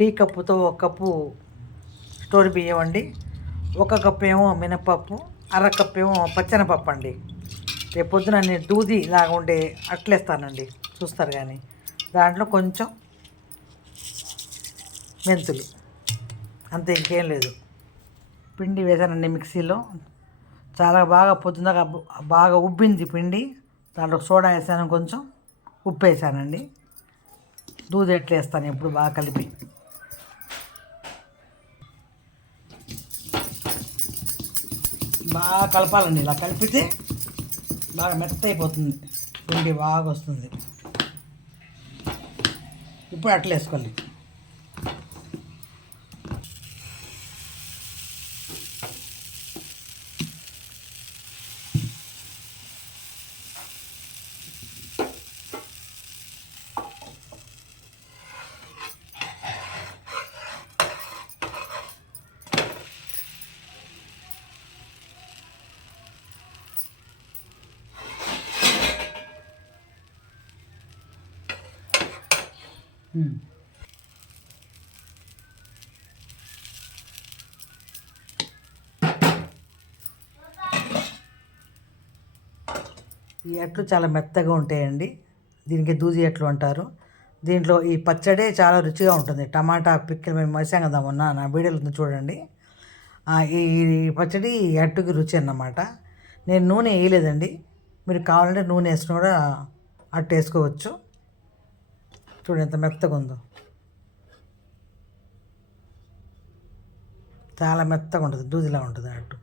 Tea కప్పుతో ఒక cup store బియ్యం అండి, ఒక కప్పు ఏమో మినపప్పు, అర కప్పు ఏమో పచ్చెనపప్పు అండి. రేపు పొద్దున నేను దూది లాగా ఉండే అట్లేస్తానండి, చూస్తారు కానీ. దాంట్లో కొంచెం మెంతులు, అంతే, ఇంకేం లేదు. పిండి వేసానండి మిక్సీలో. చాలా బాగా పొద్దున బాగా ఉబ్బింది పిండి. దాంట్లో సోడా వేసాను, కొంచెం ఉప్పు వేసానండి. దూది ఎట్లా వేస్తాను ఇప్పుడు బాగా కలిపి. బాగా కలపాలండి. ఇలా కలిపితే బాగా మెత్త అయిపోతుంది, పిండి బాగా వస్తుంది. ఇప్పుడు అట్లా వేసుకోవాలి. ఈ అట్లు చాలా మెత్తగా ఉంటాయండి. దీనికి దూది అట్లు అంటారు. దీంట్లో ఈ పచ్చడే చాలా రుచిగా ఉంటుంది. టమాటా పిక్కలు మేము వేసాం కదా మొన్న, నా వీడియోలో చూడండి. ఈ పచ్చడి ఈ అట్టుకి రుచి అన్నమాట. నేను నూనె వేయలేదండి, మీరు కావాలంటే నూనె వేసుకుని కూడా అట్టు వేసుకోవచ్చు. చూడండి ఎంత మెత్తగా ఉందో, చాలా మెత్తగా ఉంటుంది, దూదిలా ఉంటుంది అట్టు.